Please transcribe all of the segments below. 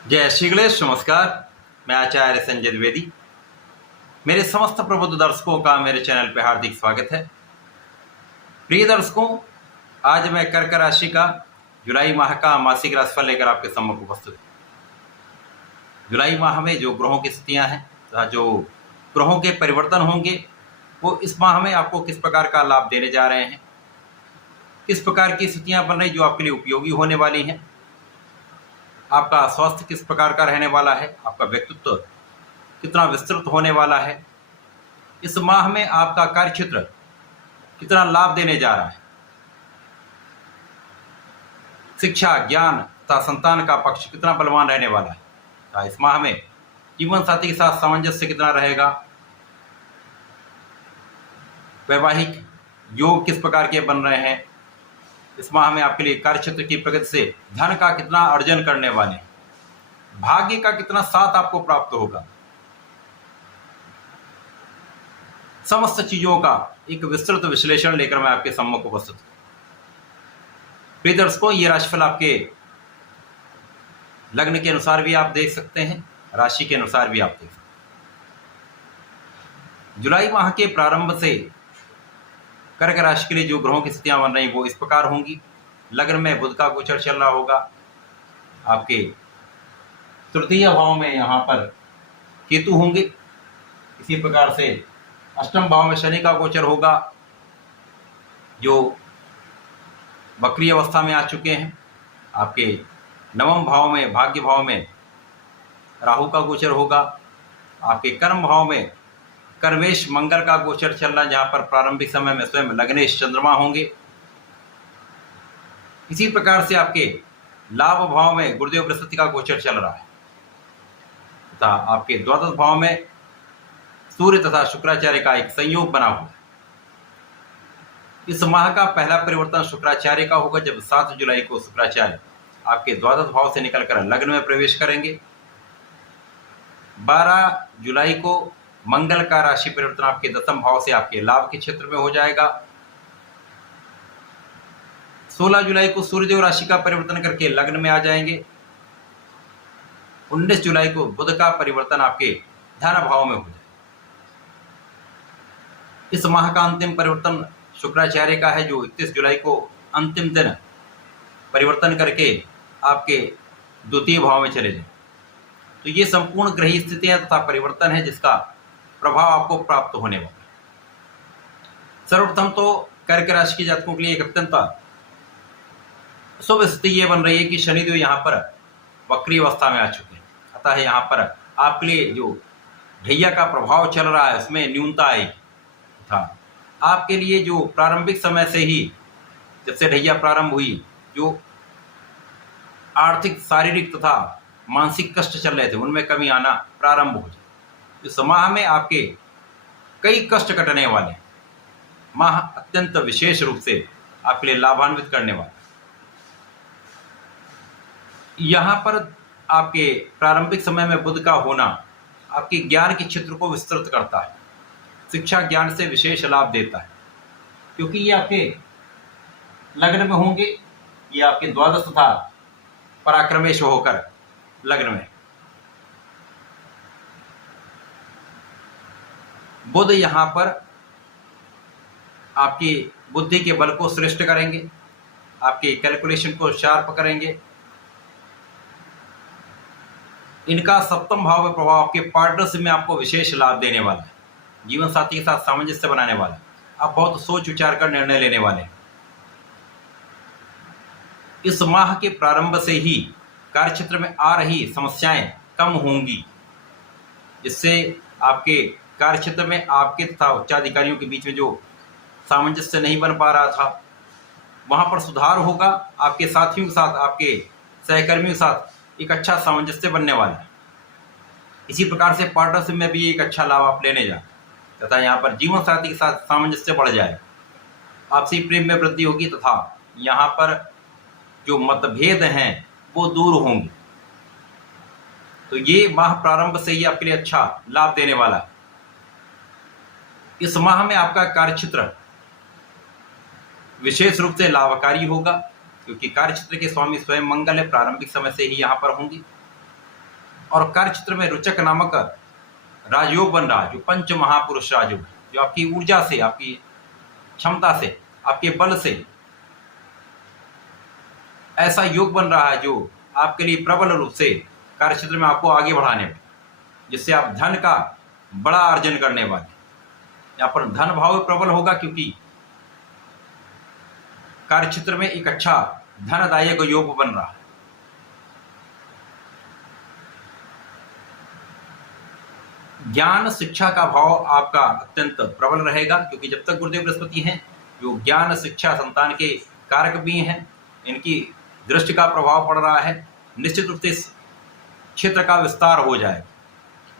जय श्री गणेश। नमस्कार। मैं आचार्य संजय द्विवेदी। मेरे समस्त प्रबुद्ध दर्शकों का मेरे चैनल पर हार्दिक स्वागत है। प्रिय दर्शकों, आज मैं कर्क राशि का जुलाई माह का मासिक राशिफल लेकर आपके सम्मुख उपस्थित हूँ। जुलाई माह में जो ग्रहों की स्थितियां हैं तथा जो ग्रहों के परिवर्तन होंगे वो इस माह में आपको किस प्रकार का लाभ देने जा रहे हैं, किस प्रकार की स्थितियां बन रही जो आपके लिए उपयोगी होने वाली हैं, आपका स्वास्थ्य किस प्रकार का रहने वाला है, आपका व्यक्तित्व कितना विस्तृत होने वाला है, इस माह में आपका कार्यक्षेत्र कितना लाभ देने जा रहा है, शिक्षा, ज्ञान तथा संतान का पक्ष कितना बलवान रहने वाला है, इस माह में जीवन साथी के साथ सामंजस्य कितना रहेगा, वैवाहिक योग किस प्रकार के बन रहे हैं, इस माह में आपके लिए कार्यक्षेत्र की प्रगति से धन का कितना अर्जन करने वाले हैं, भाग्य का कितना साथ आपको प्राप्त होगा, समस्त चीजों का एक विस्तृत विश्लेषण लेकर मैं आपके सम्मुख उपस्थित हूं। प्रिय दर्शकों, ये राशिफल आपके लग्न के अनुसार भी आप देख सकते हैं, राशि के अनुसार भी आप देख सकते हैं। जुलाई माह के प्रारंभ से कर्क राशि के लिए जो ग्रहों की स्थितियां बन रही वो इस प्रकार होंगी। लग्न में बुध का गोचर चल रहा होगा, आपके तृतीय भाव में यहाँ पर केतु होंगे। इसी प्रकार से अष्टम भाव में शनि का गोचर होगा जो वक्री अवस्था में आ चुके हैं। आपके नवम भाव में, भाग्य भाव में राहु का गोचर होगा। आपके कर्म भाव में कर्मेश मंगल का गोचर चल रहा है, जहां पर प्रारंभिक समय में स्वयं लग्नेश चंद्रमा होंगे। इसी प्रकार से आपके लाभ भाव में गुरुदेव बृहस्पति का गोचर चल रहा है तथा आपके द्वादश भाव में सूर्य तथा शुक्राचार्य का एक संयोग बना हुआ है। इस माह का पहला परिवर्तन शुक्राचार्य का होगा, जब 7 जुलाई को शुक्राचार्य आपके द्वादश भाव से निकलकर लग्न में प्रवेश करेंगे। 12 जुलाई को मंगल का राशि परिवर्तन आपके दसम भाव से आपके लाभ के क्षेत्र में हो जाएगा। 16 जुलाई को सूर्यदेव राशि का परिवर्तन करके लग्न में आ जाएंगे। 19 जुलाई को बुध का परिवर्तन आपके धन भाव में हो जाएगा। इस माह का अंतिम परिवर्तन शुक्राचार्य का है, जो 31 जुलाई को अंतिम दिन परिवर्तन करके आपके द्वितीय भाव में चले जाए। तो ये संपूर्ण ग्रही स्थितियां तथा परिवर्तन है जिसका प्रभाव आपको प्राप्त होने वाला है। सर्वप्रथम तो कर्क राशि के जातकों के लिए एक अत्यंत शुभ स्थिति ये बन रही है कि शनिदेव यहाँ पर वक्री अवस्था में आ चुके हैं। अतः यहाँ पर आपके लिए जो ढैया का प्रभाव चल रहा है उसमें न्यूनता आएगी तथा आपके लिए जो प्रारंभिक समय से ही, जब से ढैया प्रारंभ हुई, जो आर्थिक, शारीरिक तथा मानसिक कष्ट चल रहे थे उनमें कमी आना प्रारंभ हो जाए। इस माह में आपके कई कष्ट कटने वाले हैं। माह अत्यंत विशेष रूप से आपके लिए लाभान्वित करने वाला है। यहाँ पर आपके प्रारंभिक समय में बुध का होना आपके ज्ञान के क्षेत्र को विस्तृत करता है, शिक्षा ज्ञान से विशेष लाभ देता है, क्योंकि ये आपके लग्न में होंगे। ये आपके द्वादश तथा पराक्रमेश होकर लग्न में बुध यहाँ पर आपकी बुद्धि के बल को श्रेष्ठ करेंगे, आपके कैलकुलेशन को शार्प करेंगे। इनका सप्तम भाव में प्रभाव आपके पार्टनरशिप में आपको विशेष लाभ देने वाला है, जीवन साथी के साथ सामंजस्य बनाने वाला है। आप बहुत सोच विचार कर निर्णय लेने वाले हैं। इस माह के प्रारंभ से ही कार्यक्षेत्र में आ रही समस्याएं कम होंगी, जिससे आपके कार्यक्षेत्र में आपके तथा उच्चाधिकारियों के बीच में जो सामंजस्य नहीं बन पा रहा था वहां पर सुधार होगा। आपके साथियों के साथ, आपके सहकर्मियों के साथ एक अच्छा सामंजस्य बनने वाला है। इसी प्रकार से पार्टनरशिप में भी एक अच्छा लाभ आप लेने जाए तथा यहाँ पर जीवन साथी के साथ सामंजस्य बढ़ जाए, आपसी प्रेम में वृद्धि होगी तथा यहाँ पर जो मतभेद हैं वो दूर होंगे। तो ये माह प्रारंभ से ही आपके लिए अच्छा लाभ देने वाला है। इस माह में आपका कार्यक्षेत्र विशेष रूप से लाभकारी होगा, क्योंकि कार्यक्षेत्र के स्वामी स्वयं मंगल है, प्रारंभिक समय से ही यहाँ पर होंगे। और कार्य क्षेत्र में रुचक नामक राजयोग बन रहा है, जो पंच महापुरुष राजयोग, जो आपकी ऊर्जा से, आपकी क्षमता से, आपके बल से ऐसा योग बन रहा है जो आपके लिए प्रबल रूप से कार्य क्षेत्र में आपको आगे बढ़ाने में, जिससे आप धन का बड़ा अर्जन करने वाले। यहाँ पर धन भाव प्रबल होगा क्योंकि कार्य क्षेत्र में एक अच्छा धनदायक योग बन रहा है। ज्ञान शिक्षा का भाव आपका अत्यंत प्रबल रहेगा क्योंकि जब तक गुरुदेव बृहस्पति हैं, जो ज्ञान शिक्षा संतान के कारक भी हैं, इनकी दृष्टि का प्रभाव पड़ रहा है। निश्चित रूप से इस क्षेत्र का विस्तार हो जाए।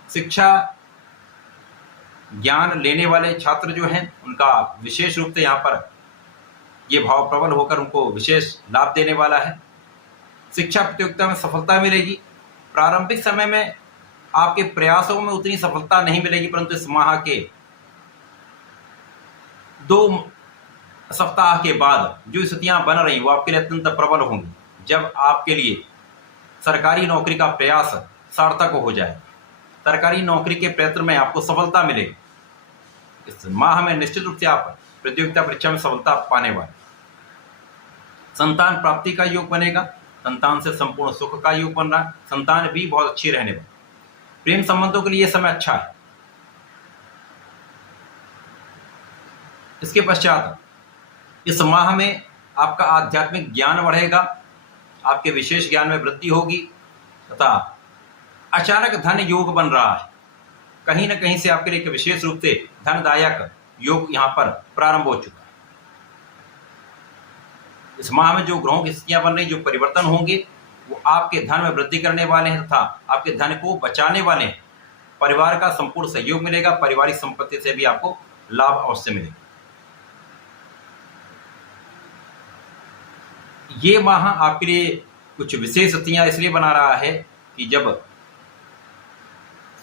शिक्षा ज्ञान लेने वाले छात्र जो हैं, उनका विशेष रूप से यहाँ पर ये भाव प्रबल होकर उनको विशेष लाभ देने वाला है। शिक्षा प्रतियोगिता में सफलता मिलेगी। प्रारंभिक समय में आपके प्रयासों में उतनी सफलता नहीं मिलेगी, परंतु इस माह के 2 सप्ताह के बाद जो स्थितियां बन रही वो आपके लिए अत्यंत प्रबल होंगी, जब आपके लिए सरकारी नौकरी का प्रयास सार्थक हो जाए, सरकारी नौकरी के प्रयत्न में आपको सफलता मिलेगी। इस माह में निश्चित रूप से आप प्रतियोगिता परीक्षा में सफलता पाने वाले। संतान प्राप्ति का योग बनेगा, संतान से संपूर्ण सुख का योग बन रहा है, संतान भी बहुत अच्छी रहने वाली। प्रेम संबंधों के लिए यह समय अच्छा है। इसके पश्चात इस माह में आपका आध्यात्मिक ज्ञान बढ़ेगा, आपके विशेष ज्ञान में वृद्धि होगी तथा अचानक धन योग बन रहा है। कहीं न कहीं से आपके लिए एक विशेष रूप से धनदायक योग यहाँ पर प्रारंभ हो चुका है। इस माह में जो ग्रहों की स्थितियां बन रही, जो परिवर्तन होंगे, वो आपके धन में वृद्धि करने वाले हैं तथा आपके धन को बचाने वाले हैं। परिवार का संपूर्ण सहयोग मिलेगा, पारिवारिक संपत्ति से भी आपको लाभ अवश्य मिलेगा। ये माह आपके लिए कुछ विशेष स्थितियां इसलिए बना रहा है कि जब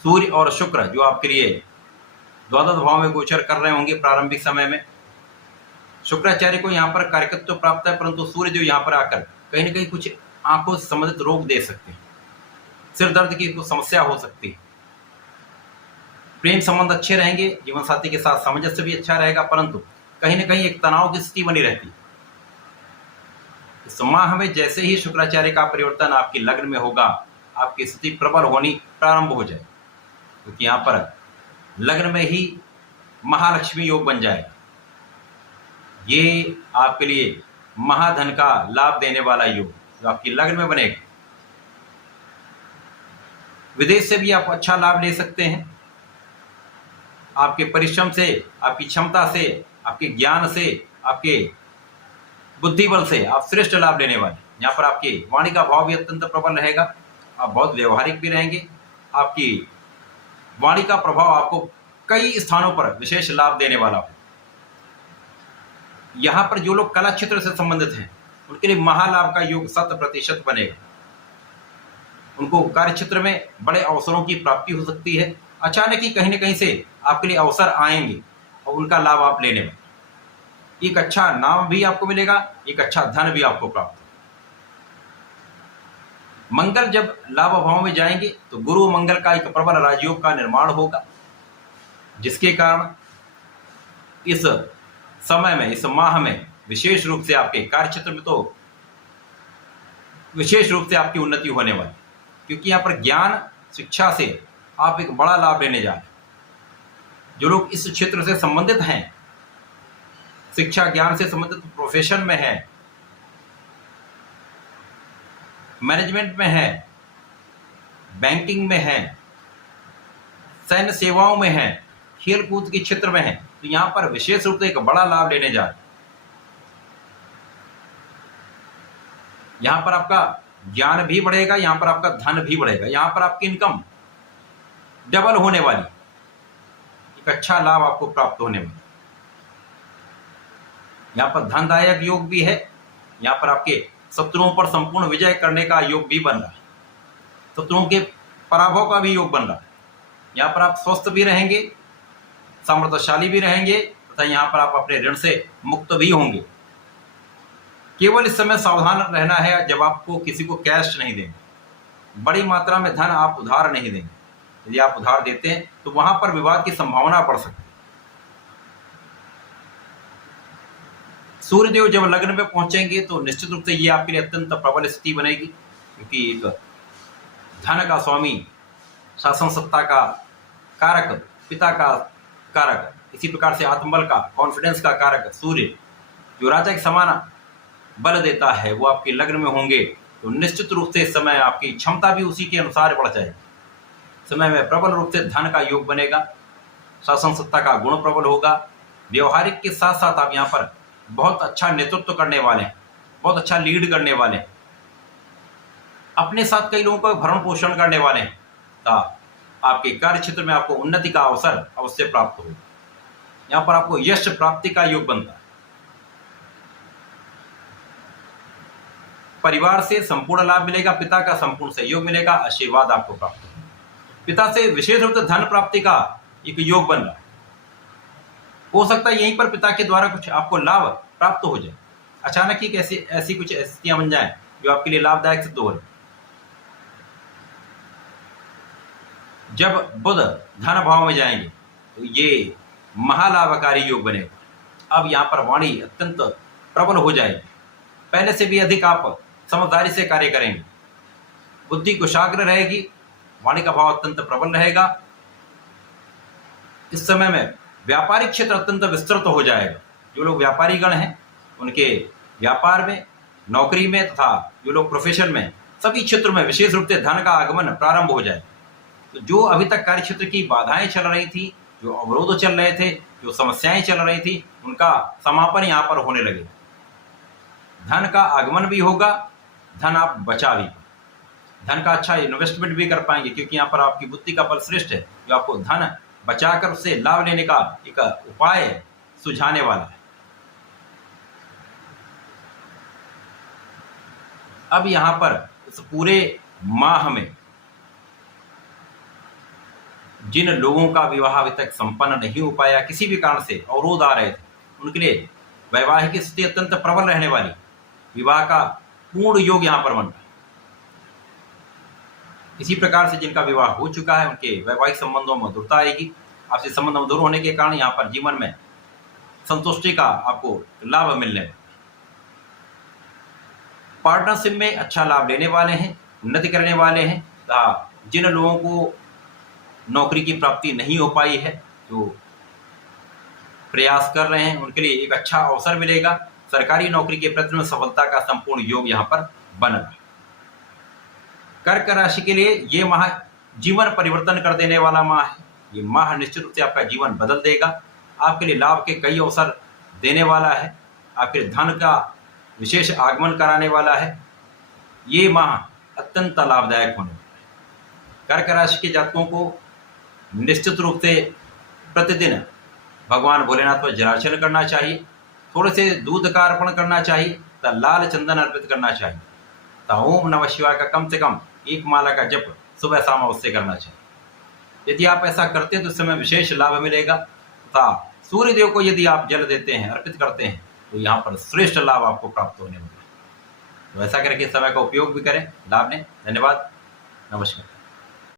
सूर्य और शुक्र जो आपके लिए द्वादश भाव में गोचर कर रहे होंगे प्रारंभिक समय में, शुक्राचार्य को यहाँ पर कार्यकत्व प्राप्त है, परंतु सूर्य जो यहाँ पर आकर कहीं न कहीं कुछ आंखों से संबंधित रोग दे सकते हैं, सिर दर्द की कुछ समस्या हो सकती है। प्रेम संबंध अच्छे रहेंगे, जीवन साथी के साथ सामंजस्य भी अच्छा रहेगा, परंतु कहीं न कहीं एक तनाव की स्थिति बनी रहती है। इस माह में जैसे ही शुक्राचार्य का परिवर्तन आपकी लग्न में होगा, आपकी स्थिति प्रबल होनी प्रारंभ हो जाए, क्योंकि यहाँ पर लग्न में ही महालक्ष्मी योग बन जाएगा। ये आपके लिए महाधन का लाभ देने वाला योग जो आपकी लग्न में बनेगा। विदेश से भी आप अच्छा लाभ ले सकते हैं। आपके परिश्रम से, आपकी क्षमता से, आपके ज्ञान से, आपके बुद्धि बल से आप श्रेष्ठ लाभ लेने वाले। यहाँ पर आपकी वाणी का भाव भी अत्यंत प्रबल रहेगा, आप बहुत व्यवहारिक भी रहेंगे। आपकी वाणी का प्रभाव आपको कई स्थानों पर विशेष लाभ देने वाला हो। यहाँ पर जो लोग कला क्षेत्र से संबंधित हैं, उनके लिए महालाभ का योग 100% बनेगा। उनको कार्य क्षेत्र में बड़े अवसरों की प्राप्ति हो सकती है। अचानक ही कहीं न कहीं से आपके लिए अवसर आएंगे और उनका लाभ आप लेने में, एक अच्छा नाम भी आपको मिलेगा, एक अच्छा धन भी आपको प्राप्त होगा। मंगल जब लाभ भाव में जाएंगे तो गुरु मंगल का एक प्रबल राजयोग का निर्माण होगा, जिसके कारण इस समय में, इस माह में विशेष रूप से आपके कार्य क्षेत्र में तो विशेष रूप से आपकी उन्नति होने वाली, क्योंकि यहाँ पर ज्ञान शिक्षा से आप एक बड़ा लाभ लेने जा रहे हैं। जो लोग इस क्षेत्र से संबंधित हैं, शिक्षा ज्ञान से संबंधित प्रोफेशन में है, मैनेजमेंट में है, बैंकिंग में है, सैन्य सेवाओं में है, खेल कूद के क्षेत्र में है, तो यहाँ पर विशेष रूप से एक बड़ा लाभ लेने जा रहे हैं। यहाँ पर आपका ज्ञान भी बढ़ेगा, यहाँ पर आपका धन भी बढ़ेगा, यहाँ पर आपकी इनकम डबल होने वाली, एक अच्छा लाभ आपको प्राप्त होने वाला। यहाँ पर धनदायक योग भी है, यहाँ पर आपके शत्रुओं पर संपूर्ण विजय करने का योग भी बन रहा है, शत्रुओं के पराभव का भी योग बन रहा है। यहाँ पर आप स्वस्थ भी रहेंगे, सामर्थ्यशाली भी रहेंगे तथा यहाँ पर आप अपने ऋण से मुक्त भी होंगे। केवल इस समय सावधान रहना है जब आपको किसी को कैश नहीं देंगे। बड़ी मात्रा में धन आप उधार नहीं देंगे। यदि आप उधार देते हैं तो वहां पर विवाद की संभावना बढ़ सकती है। सूर्यदेव जब लग्न में पहुंचेंगे तो निश्चित रूप से ये आपके लिए अत्यंत प्रबल स्थिति बनेगी, क्योंकि एक धन का स्वामी, शासन सत्ता का कारक, पिता का कारक, इसी प्रकार से आत्मबल का, कॉन्फिडेंस का कारक सूर्य जो राजा के समान बल देता है, वो आपके लग्न में होंगे तो निश्चित रूप से इस समय आपकी क्षमता भी उसी के अनुसार बढ़ जाएगी। समय में प्रबल रूप से धन का योग बनेगा, शासन सत्ता का गुण प्रबल होगा। व्यवहारिक के साथ साथ आप यहाँ पर बहुत अच्छा नेतृत्व करने वाले हैं, बहुत अच्छा लीड करने वाले हैं, अपने साथ कई लोगों का भरण पोषण करने वाले हैं। आपके कार्य क्षेत्र में आपको उन्नति का अवसर अवश्य प्राप्त होगा। यहाँ पर आपको यश प्राप्ति का योग बनता है। परिवार से संपूर्ण लाभ मिलेगा, पिता का संपूर्ण सहयोग मिलेगा, आशीर्वाद आपको प्राप्त होगा। पिता से विशेष रूप से धन प्राप्ति का एक योग बन रहा है। हो सकता है यहीं पर पिता के द्वारा कुछ आपको लाभ प्राप्त हो जाए, अचानक ही ऐसी कुछ स्थितियां बन जाएं जो आपके लिए लाभदायक सिद्ध हो रही। जब बुध धन भाव में जाएंगे तो ये महालाभकारी योग बनेगा। अब यहाँ पर वाणी अत्यंत प्रबल हो जाएगी, पहले से भी अधिक आप समझदारी से कार्य करेंगे, बुद्धि कुशाग्र रहेगी, वाणी का भाव अत्यंत प्रबल रहेगा। इस समय में व्यापारिक क्षेत्र अत्यंत विस्तृत हो जाएगा। जो लोग व्यापारी गण हैं उनके व्यापार में, नौकरी में तथा जो लोग प्रोफेशन में, सभी क्षेत्रों में विशेष रूप से धन का आगमन प्रारंभ हो जाए। तो जो अभी तक कार्य क्षेत्र की बाधाएं चल रही थी, जो अवरोध चल रहे थे, जो समस्याएं चल रही थी, उनका समापन यहाँ पर होने लगे। धन का आगमन भी होगा, धन आप बचा भी, धन का अच्छा इन्वेस्टमेंट भी कर पाएंगे, क्योंकि यहाँ पर आपकी बुद्धि का बल श्रेष्ठ है जो आपको धन बचाकर उससे लाभ लेने का एक उपाय सुझाने वाला है। अब यहाँ पर इस पूरे माह में जिन लोगों का विवाह अभी तक संपन्न नहीं हो पाया, किसी भी कारण से अवरोध आ रहे थे, उनके लिए वैवाहिक स्थिति अत्यंत प्रबल रहने वाली, विवाह का पूर्ण योग यहाँ पर बन रहा है। इसी प्रकार से जिनका विवाह हो चुका है उनके वैवाहिक संबंधों में मधुरता आएगी। आपसे संबंध मधुर होने के कारण यहाँ पर जीवन में संतुष्टि का आपको लाभ मिलने में, पार्टनरशिप में अच्छा लाभ लेने वाले हैं, उन्नति करने वाले हैं। जिन लोगों को नौकरी की प्राप्ति नहीं हो पाई है, जो प्रयास कर रहे हैं, उनके लिए एक अच्छा अवसर मिलेगा। सरकारी नौकरी के प्रति में सफलता का संपूर्ण योग यहाँ पर बन रहा है। कर्क राशि के लिए ये माह जीवन परिवर्तन कर देने वाला माह है। ये माह निश्चित रूप से आपका जीवन बदल देगा, आपके लिए लाभ के कई अवसर देने वाला है, आपके धन का विशेष आगमन कराने वाला है। ये माह अत्यंत लाभदायक होने वाला है। कर्क राशि के जातकों को निश्चित रूप से प्रतिदिन भगवान भोलेनाथ पर जलार्चन करना चाहिए, थोड़े से दूध का अर्पण करना चाहिए, तथा लाल चंदन अर्पित करना चाहिए, तथा ओम नमः शिवाय का कम से कम एक माला का जप सुबह शाम अवश्य करना चाहिए। यदि आप ऐसा करते हैं तो इस समय विशेष लाभ मिलेगा, तथा सूर्य देव को यदि आप जल देते हैं, अर्पित करते हैं, तो यहाँ पर श्रेष्ठ लाभ आपको प्राप्त होने वाला है। तो ऐसा करके समय का उपयोग भी करें, लाभ लें। धन्यवाद, नमस्कार।